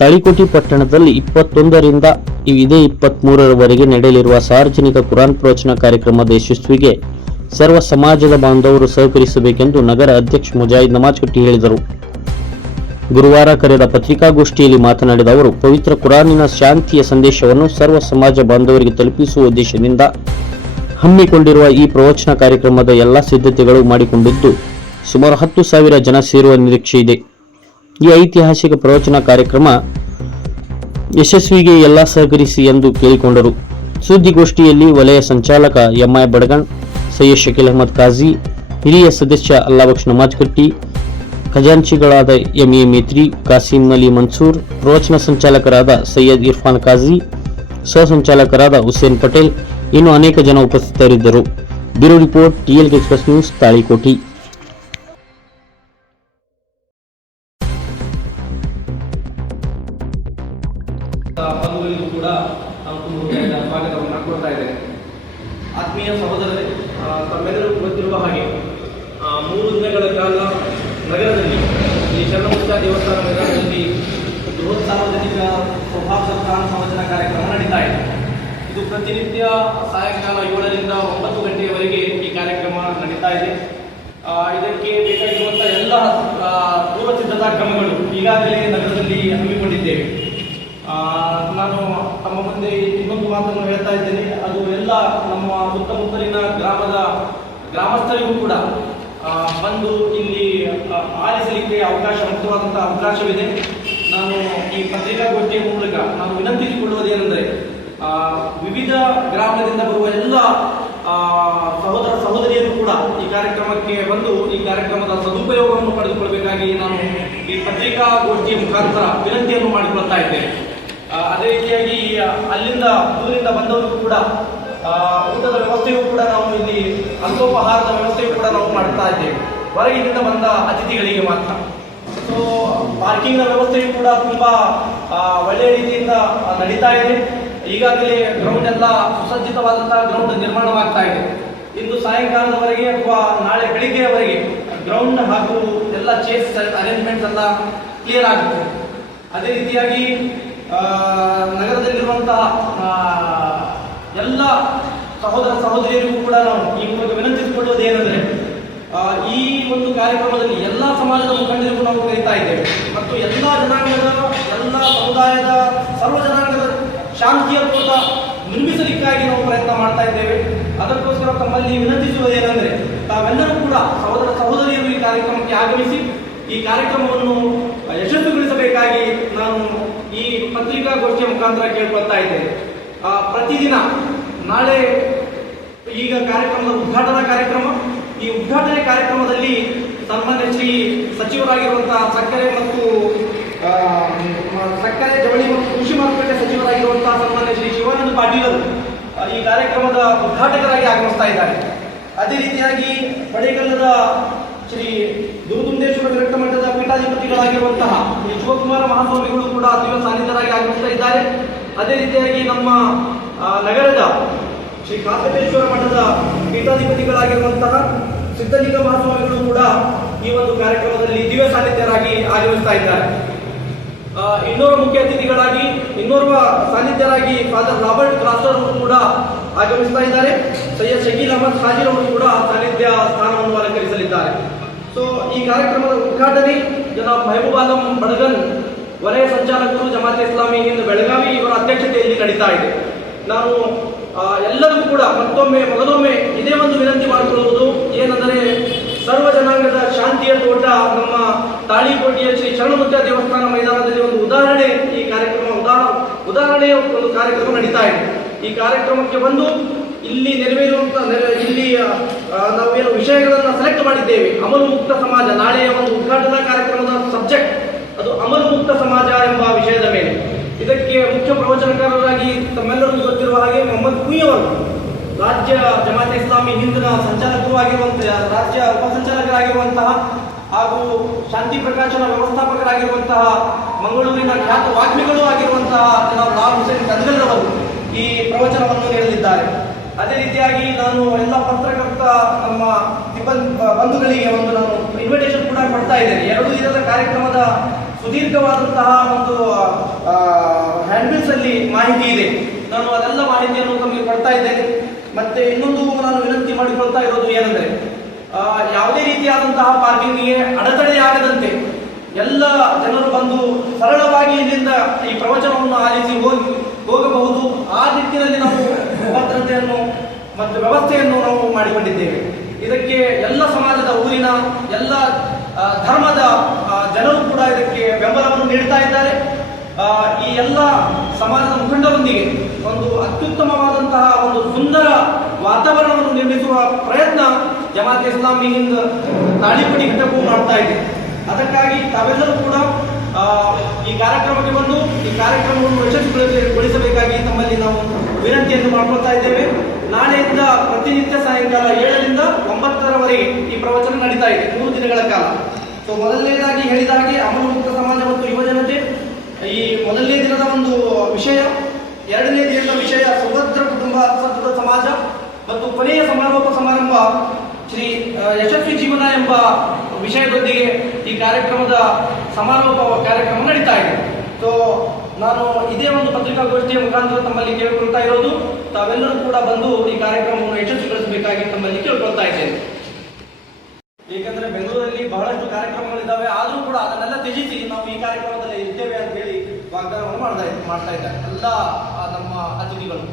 ತಾಳಿಕೋಟೆ ಪಟ್ಟಣದಲ್ಲಿ 21ರಿಂದ ಇದೇ 23ರವರೆಗೆ ನಡೆಯಲಿರುವ ಸಾರ್ವಜನಿಕ ಕುರಾನ್ ಪ್ರವಚನ ಕಾರ್ಯಕ್ರಮದ ಯಶಸ್ವಿಗೆ ಸರ್ವ ಸಮಾಜದ ಬಾಂಧವರು ಸಹಕರಿಸಬೇಕೆಂದು ನಗರ ಅಧ್ಯಕ್ಷ ಮುಜಾಹಿದ್ ನಮಾಜ್ ಕಟ್ಟಿ ಹೇಳಿದರು. ಗುರುವಾರ ಕರೆದ ಪತ್ರಿಕಾಗೋಷ್ಠಿಯಲ್ಲಿ ಮಾತನಾಡಿದ ಅವರು, ಪವಿತ್ರ ಕುರಾನಿನ ಶಾಂತಿಯ ಸಂದೇಶವನ್ನು ಸರ್ವ ಸಮಾಜ ಬಾಂಧವರಿಗೆ ತಲುಪಿಸುವ ಉದ್ದೇಶದಿಂದ ಹಮ್ಮಿಕೊಂಡಿರುವ ಈ ಪ್ರವಚನ ಕಾರ್ಯಕ್ರಮದ ಎಲ್ಲ ಸಿದ್ಧತೆಗಳು ಮಾಡಿಕೊಂಡಿದ್ದು, ಸುಮಾರು 10,000 ಜನ ಸೇರುವ ನಿರೀಕ್ಷೆ ಇದೆ. ಈ ಐತಿಹಾಸಿಕ ಪ್ರವಚನ ಕಾರ್ಯಕ್ರಮ ಯಶಸ್ವಿಗೆ ಎಲ್ಲ ಸಹಕರಿಸಿ ಎಂದು ಕೇಳಿಕೊಂಡರು. ಸುದ್ದಿಗೋಷ್ಠಿಯಲ್ಲಿ ವಲಯ ಸಂಚಾಲಕ ಎಂಐ ಬಡಗಣ್, ಸೈಯದ್ ಶಕೀಲ್ ಅಹಮದ್ ಕಾಜಿ, ಹಿರಿಯ ಸದಸ್ಯ ಅಲ್ಲಾಬಕ್ಷ್ ನಮಾಜ್ ಕಟ್ಟಿ, ಖಜಾಂಚಿಗಳಾದ ಎಂಎ ಮೇತ್ರಿ, ಕಾಸಿಂ ಅಲಿ ಮನ್ಸೂರ್, ಪ್ರವಚನ ಸಂಚಾಲಕರಾದ ಸೈಯದ್ ಇರ್ಫಾನ್ ಕಾಜಿ, ಸಹ ಸಂಚಾಲಕರಾದ ಹುಸೇನ್ ಪಟೇಲ್, ಇನ್ನು ಅನೇಕ ಜನ ಉಪಸ್ಥಿತರಿದ್ದರು. Bureau report, TLK express news, Talikote. ಬಂಧುಗಳಿಗೂ ಕೂಡ ನಾನು ತುಂಬ ಸ್ವಾಗತವನ್ನು ಕೊಡ್ತಾ ಇದ್ದೇನೆ. ಆತ್ಮೀಯ ಸಹೋದರರೇ, ತಮ್ಮೆಲ್ಲರಿಗೂ ಗೊತ್ತಿರುವ ಹಾಗೆ 3 ದಿನಗಳ ಕಾಲ ನಗರದಲ್ಲಿ ಈ ಶರಣಮುಚ್ಚ ದೇವಸ್ಥಾನ ಮೈದಾನದಲ್ಲಿ ಬೃಹತ್ ಸಾರ್ವಜನಿಕ ಸೌಹಾರ್ದ ಕುರಾನ್ ಪ್ರವಚನ ಕಾರ್ಯಕ್ರಮ ನಡೀತಾ ಇದೆ. ಇದು ಪ್ರತಿನಿತ್ಯ ಸಾಯಂಕಾಲ 7ರಿಂದ 9 ಗಂಟೆಯವರೆಗೆ ಈ ಕಾರ್ಯಕ್ರಮ ನಡೀತಾ ಇದೆ. ಇದಕ್ಕೆ ಬೇಕಾಗಿರುವಂಥ ಎಲ್ಲ ಪೂರ್ವ ಸಿದ್ಧತಾ ಕ್ರಮಗಳು ಈಗಾಗಲೇ ನಗರದಲ್ಲಿ ಹಮ್ಮಿಕೊಂಡಿದ್ದೇವೆ. ನಾನು ತಮ್ಮ ಮುಂದೆ ಇನ್ನೊಂದು ಮಾತನ್ನು ಹೇಳ್ತಾ ಇದ್ದೇನೆ. ಅದು ಎಲ್ಲ ನಮ್ಮ ಸುತ್ತಮುತ್ತಲಿನ ಗ್ರಾಮಸ್ಥರಿಗೂ ಕೂಡ ಬಂದು ಇಲ್ಲಿ ಆಲಿಸಲಿಕ್ಕೆ ಮುಕ್ತವಾದಂಥ ಅವಕಾಶವಿದೆ. ನಾನು ಈ ಪತ್ರಿಕಾಗೋಷ್ಠಿಯ ಮೂಲಕ ನಾನು ವಿನಂತಿಸಿಕೊಳ್ಳುವುದೇನೆಂದರೆ, ವಿವಿಧ ಗ್ರಾಮದಿಂದ ಬರುವ ಎಲ್ಲ ಸಹೋದರ ಸಹೋದರಿಯರು ಕೂಡ ಈ ಕಾರ್ಯಕ್ರಮಕ್ಕೆ ಬಂದು ಈ ಕಾರ್ಯಕ್ರಮದ ಸದುಪಯೋಗವನ್ನು ಪಡೆದುಕೊಳ್ಳಬೇಕಾಗಿ ನಾನು ಈ ಪತ್ರಿಕಾಗೋಷ್ಠಿಯ ಮುಖಾಂತರ ವಿನಂತಿಯನ್ನು ಮಾಡಿಕೊಳ್ತಾ ಇದ್ದೇನೆ. ಅದೇ ರೀತಿಯಾಗಿ ಅಲ್ಲಿಂದ ದೂರಿಂದ ಬಂದವರಿಗೂ ಕೂಡ ಊಟದ ವ್ಯವಸ್ಥೆಯೂ ಕೂಡ ನಾವು ಇಲ್ಲಿ ಅಲ್ಪೋಪಹಾರದ ವ್ಯವಸ್ಥೆಯೂ ಕೂಡ ನಾವು ಮಾಡ್ತಾ ಇದ್ದೇವೆ, ಹೊರಗಿನಿಂದ ಬಂದ ಅತಿಥಿಗಳಿಗೆ ಮಾತ್ರ. ಸೊ ಪಾರ್ಕಿಂಗ್ನ ವ್ಯವಸ್ಥೆಯೂ ಕೂಡ ತುಂಬ ಒಳ್ಳೆಯ ರೀತಿಯಿಂದ ನಡೀತಾ ಇದೆ. ಈಗಾಗಲೇ ಗ್ರೌಂಡ್ ಎಲ್ಲ ಸುಸಜ್ಜಿತವಾದಂತಹ ಗ್ರೌಂಡ್ ನಿರ್ಮಾಣವಾಗ್ತಾ ಇದೆ. ಇಂದು ಸಾಯಂಕಾಲದವರೆಗೆ ಅಥವಾ ನಾಳೆ ಬೆಳಿಗ್ಗೆಯವರೆಗೆ ಗ್ರೌಂಡ್ ಹಾಗೂ ಎಲ್ಲ ಚೇರ್ಸ್ ಅರೇಂಜ್ಮೆಂಟ್ಸ್ ಎಲ್ಲ ಕ್ಲಿಯರ್ ಆಗುತ್ತೆ. ಅದೇ ರೀತಿಯಾಗಿ ನಗರದಲ್ಲಿರುವಂತಹ ಎಲ್ಲ ಸಹೋದರ ಸಹೋದರಿಯರಿಗೂ ಕೂಡ ನಾವು ಈ ಮೂಲಕ ವಿನಂತಿಸಿಕೊಳ್ಳುವುದೇನೆಂದರೆ, ಈ ಒಂದು ಕಾರ್ಯಕ್ರಮದಲ್ಲಿ ಎಲ್ಲ ಸಮಾಜದ ಮುಖಂಡರಿಗೂ ನಾವು ಕರೀತಾ ಇದ್ದೇವೆ ಮತ್ತು ಎಲ್ಲ ಜನಾಂಗದ, ಎಲ್ಲ ಸಮುದಾಯದ, ಸರ್ವ ಜನಾಂಗದ ಶಾಂತಿಯ ತೋಟ ನಿರ್ಮಿಸಲಿಕ್ಕಾಗಿ ನಾವು ಪ್ರಯತ್ನ ಮಾಡ್ತಾ ಇದ್ದೇವೆ. ಅದಕ್ಕೋಸ್ಕರ ತಮ್ಮಲ್ಲಿ ವಿನಂತಿಸುವುದೇನೆಂದರೆ, ತಾವೆಲ್ಲರೂ ಕೂಡ ಸಹೋದರ ಸಹೋದರಿಯರು ಈ ಕಾರ್ಯಕ್ರಮಕ್ಕೆ ಆಗಮಿಸಿ ಈ ಕಾರ್ಯಕ್ರಮವನ್ನು ಯಶಸ್ವಿಗೊಳಿಸಬೇಕಾಗಿ ನಾನು ಈ ಪತ್ರಿಕಾಗೋಷ್ಠಿಯ ಮುಖಾಂತರ ಕೇಳ್ಕೊಳ್ತಾ ಇದ್ದೇನೆ. ಪ್ರತಿದಿನ ನಾಳೆ ಈಗ ಕಾರ್ಯಕ್ರಮದ ಉದ್ಘಾಟನಾ ಕಾರ್ಯಕ್ರಮ. ಈ ಉದ್ಘಾಟನೆ ಕಾರ್ಯಕ್ರಮದಲ್ಲಿ ಸನ್ಮಾನ್ಯ ಶ್ರೀ ಸಚಿವರಾಗಿರುವಂತಹ ಸಕ್ಕರೆ ಜವಳಿ ಮತ್ತು ಕೃಷಿ ಮಾರುಕಟ್ಟೆ ಸಚಿವರಾಗಿರುವಂತಹ ಸನ್ಮಾನ್ಯ ಶ್ರೀ ಶಿವಾನಂದ ಪಾಟೀಲರು ಈ ಕಾರ್ಯಕ್ರಮದ ಉದ್ಘಾಟಕರಾಗಿ ಆಗಮಿಸ್ತಾ ಇದ್ದಾರೆ. ಅದೇ ರೀತಿಯಾಗಿ ಬಡೇಕಲ್ಲದ ಶ್ರೀ ದುರ್ಗುಂದೇಶ್ವರ ವಿರಕ್ತ ಮಠದ ಪೀಠಾಧಿಪತಿಗಳಾಗಿರುವಂತಹ ಶ್ರೀ ಶಿವಕುಮಾರ ಮಹಾಸ್ವಾಮಿಗಳು ಕೂಡ ದಿವ್ಯ ಸಾನ್ನಿಧ್ಯರಾಗಿ ಆಗಮಿಸ್ತಾ ಇದ್ದಾರೆ. ಅದೇ ರೀತಿಯಾಗಿ ನಮ್ಮ ನಗರದ ಶ್ರೀ ಕಾಕಟೇಶ್ವರ ಮಠದ ಪೀಠಾಧಿಪತಿಗಳಾಗಿರುವಂತಹ ಸಿದ್ಧಲಿಂಗ ಮಹಾಸ್ವಾಮಿಗಳು ಕೂಡ ಈ ಒಂದು ಕಾರ್ಯಕ್ರಮದಲ್ಲಿ ದಿವ್ಯ ಸಾನ್ನಿಧ್ಯರಾಗಿ ಆಗಮಿಸ್ತಾ ಇದ್ದಾರೆ. ಇನ್ನೋರ್ವ ಮುಖ್ಯ ಅತಿಥಿಗಳಾಗಿ ಇನ್ನೋರ್ವ ಸಾನ್ನಿಧ್ಯರಾಗಿ ಫಾದರ್ ರಾಬರ್ಟ್ ಗ್ರಾಸರ್ ಅವರು ಕೂಡ ಆಗಮಿಸ್ತಾ ಇದ್ದಾರೆ. ಸೈಯದ್ ಶಕೀಲ್ ಅಹಮದ್ ಹಾಜಿರ್ ಅವರು ಕೂಡ ಸಾನ್ನಿಧ್ಯ ಸ್ಥಾನವನ್ನು ಅಲಂಕರಿಸಲಿದ್ದಾರೆ. ಸೊ ಈ ಕಾರ್ಯಕ್ರಮದ ಉದ್ಘಾಟನೆ ಜನಾಬ್ ಮೆಹಬೂಬ್ ಆಲಂ ಬಡಗನ್, ವಲಯ ಸಂಚಾಲಕರು, ಜಮಾತ್ ಇಸ್ಲಾಮಿ ಹಿಂದ್ ಬೆಳಗಾವಿ, ಇವರ ಅಧ್ಯಕ್ಷತೆಯಲ್ಲಿ ನಡೀತಾ ಇದೆ. ನಾನು ಎಲ್ಲರಿಗೂ ಕೂಡ ಮೊದಲೊಮ್ಮೆ ಇದೇ ಒಂದು ವಿನಂತಿ ಮಾಡಿಕೊಳ್ಳುವುದು ಏನೆಂದರೆ, ಸರ್ವ ಜನಾಂಗದ ಶಾಂತಿಯ ತೋಟ ನಮ್ಮ ತಾಳಿಕೋಟೆಯ ಶ್ರೀ ಶರಣಮುಚ್ಚ ದೇವಸ್ಥಾನ ಮೈದಾನದಲ್ಲಿ ಒಂದು ಉದಾಹರಣೆಯ ಒಂದು ಕಾರ್ಯಕ್ರಮ ನಡೀತಾ ಇದೆ. ಈ ಕಾರ್ಯಕ್ರಮಕ್ಕೆ ಬಂದು ಇಲ್ಲಿ ಇಲ್ಲಿ ನಾವೇನು ವಿಷಯಗಳನ್ನು ಸೆಲೆಕ್ಟ್ ಮಾಡಿದ್ದೇವೆ, ಅಮಲು ಮುಕ್ತ ಸಮಾಜ. ನಾಳೆಯ ಒಂದು ಉದ್ಘಾಟನಾ ಕಾರ್ಯಕ್ರಮದ ಸಬ್ಜೆಕ್ಟ್ ಅದು ಅಮಲು ಮುಕ್ತ ಸಮಾಜ ಎಂಬ ವಿಷಯದ ಮೇಲೆ. ಇದಕ್ಕೆ ಮುಖ್ಯ ಪ್ರವಚನಕಾರರಾಗಿ ತಮ್ಮೆಲ್ಲರಿಗೂ ಗೊತ್ತಿರುವ ಹಾಗೆ ಮೊಹಮ್ಮದ್ ಕುಯಿ ಅವರು, ರಾಜ್ಯ ಜಮಾತ್ ಇಸ್ಲಾಮಿ ಹಿಂದಿನ ಸಂಚಾಲಕರು ಆಗಿರುವಂತಹ, ರಾಜ್ಯ ಉಪಸಂಚಾಲಕರಾಗಿರುವಂತಹ ಹಾಗೂ ಶಾಂತಿ ಪ್ರಕಾಶನ ವ್ಯವಸ್ಥಾಪಕರಾಗಿರುವಂತಹ, ಮಂಗಳೂರಿನ ಖ್ಯಾತ ವಾಗ್ಮಿಗಳು ಆಗಿರುವಂತಹ ಜನಾಬ್ ರಾಮ್ ಹುಸೇನ್ ಕನ್ಗಲ್ ಅವರು ಈ ಪ್ರವಚನವನ್ನು ನೀಡಲಿದ್ದಾರೆ. ಅದೇ ರೀತಿಯಾಗಿ ನಾನು ಎಲ್ಲ ಪತ್ರಕರ್ತ ನಮ್ಮ ಬಂಧುಗಳಿಗೆ ನಾನು ಇನ್ವಿಟೇಷನ್ ಕೂಡ ಕೊಡ್ತಾ ಇದ್ದೇನೆ. 2 ದಿನದ ಕಾರ್ಯಕ್ರಮದ ಸುದೀರ್ಘವಾದಂತಹ ಒಂದು ಮಾಹಿತಿ ಇದೆ. ನಾನು ಅದೆಲ್ಲ ಮಾಹಿತಿಯನ್ನು ತಮಗೆ ಕೊಡ್ತಾ ಇದ್ದೇನೆ. ಮತ್ತೆ ಇನ್ನೊಂದು ನಾನು ವಿನಂತಿ ಮಾಡಿಕೊಳ್ತಾ ಇರೋದು ಏನಂದ್ರೆ, ಯಾವುದೇ ರೀತಿಯಾದಂತಹ ಪಾರ್ಕಿಂಗ್ಗೆ ಅಡೆತಡೆಯಾಗದಂತೆ ಎಲ್ಲ ಜನರು ಬಂದು ಸರಳವಾಗಿ ಇಲ್ಲಿಂದ ಈ ಪ್ರವಚನವನ್ನು ಆಲಿಸಿ ಹೋಗಬಹುದು. ಆ ನಿಟ್ಟಿನಲ್ಲಿ ನಾವು ಭದ್ರತೆಯನ್ನು ಮತ್ತು ವ್ಯವಸ್ಥೆಯನ್ನು ನಾವು ಮಾಡಿಕೊಂಡಿದ್ದೇವೆ. ಇದಕ್ಕೆ ಎಲ್ಲ ಸಮಾಜದ, ಊರಿನ ಎಲ್ಲ ಧರ್ಮದ ಜನರು ಕೂಡ ಇದಕ್ಕೆ ಬೆಂಬಲವನ್ನು ನೀಡ್ತಾ ಇದ್ದಾರೆ. ಈ ಎಲ್ಲ ಸಮಾಜದ ಮುಖಂಡರೊಂದಿಗೆ ಒಂದು ಅತ್ಯುತ್ತಮವಾದಂತಹ ಒಂದು ಸುಂದರ ವಾತಾವರಣವನ್ನು ನಿರ್ಮಿಸುವ ಪ್ರಯತ್ನ ಜಮಾತ್ ಇಸ್ಲಾಮಿ ಹಿಂದ್ ತಾಳಿಪಡಿ ಘಟಕವು ಮಾಡ್ತಾ ಇದೆ. ಅದಕ್ಕಾಗಿ ತಾವೆಲ್ಲರೂ ಕೂಡ ಈ ಕಾರ್ಯಕ್ರಮಕ್ಕೆ ಬಂದು ಈ ಕಾರ್ಯಕ್ರಮವನ್ನು ಯಶಸ್ವಿಗೊಳಿಸಬೇಕಾಗಿ ತಮ್ಮಲ್ಲಿ ನಾವು ವಿನಂತಿಯನ್ನು ಮಾಡ್ಕೊಳ್ತಾ ಇದ್ದೇವೆ. ನಾಳೆಯಿಂದ ಪ್ರತಿನಿತ್ಯ ಸಾಯಂಕಾಲ 7ರಿಂದ 9ರವರೆಗೆ ಈ ಪ್ರವಚನ ನಡೀತಾ ಇದೆ, 3 ದಿನಗಳ ಕಾಲ. ಸೊ ಮೊದಲನೇದಾಗಿ ಹೇಳಿದಾಗೆ ಅಮಲು ಮುಕ್ತ ಸಮಾಜ ಮತ್ತು ಯುವಜನತೆ ಈ ಮೊದಲನೇ ದಿನದ ಒಂದು ವಿಷಯ, 2ನೇ ದಿನದ ವಿಷಯ ಸುಭದ್ರ ಕುಟುಂಬ ಸದೃಢ ಸಮಾಜ, ಮತ್ತು ಕೊನೆಯ ಸಮಾರೋಪ ಸಮಾರಂಭ ಶ್ರೀ ಯಶಸ್ವಿ ಜೀವನ ಎಂಬ ವಿಷಯದೊಂದಿಗೆ ಈ ಕಾರ್ಯಕ್ರಮದ ಸಮಾರೋಪ ಕಾರ್ಯಕ್ರಮ ನಡೀತಾ ಇದೆ. ಸೊ ನಾನು ಇದೇ ಒಂದು ಪತ್ರಿಕಾಗೋಷ್ಠಿಯ ಮುಖಾಂತರ ತಮ್ಮಲ್ಲಿ ಕೇಳಿಕೊಳ್ತಾ ಇರೋದು, ತಾವೆಲ್ಲರೂ ಕೂಡ ಬಂದು ಈ ಕಾರ್ಯಕ್ರಮವನ್ನು ಯಶಸ್ವಿಗೊಳಿಸಬೇಕಾಗಿ ತಮ್ಮಲ್ಲಿ ಕೇಳ್ಕೊಳ್ತಾ ಇದ್ದೇನೆ. ಏಕೆಂದರೆ ಬೆಂಗಳೂರಲ್ಲಿ ಬಹಳಷ್ಟು ಕಾರ್ಯಕ್ರಮಗಳಿದ್ದಾವೆ, ಆದರೂ ಕೂಡ ಅದನ್ನೆಲ್ಲ ತ್ಯಜಿಸಿ ನಾವು ಈ ಕಾರ್ಯಕ್ರಮದಲ್ಲಿ ಇರ್ತೇವೆ ಅಂತ ಹೇಳಿ ವಾಗ್ದಾನವನ್ನು ಮಾಡ್ತಾ ಇದ್ದಾರೆ ಎಲ್ಲ ನಮ್ಮ ಅತಿಥಿಗಳು.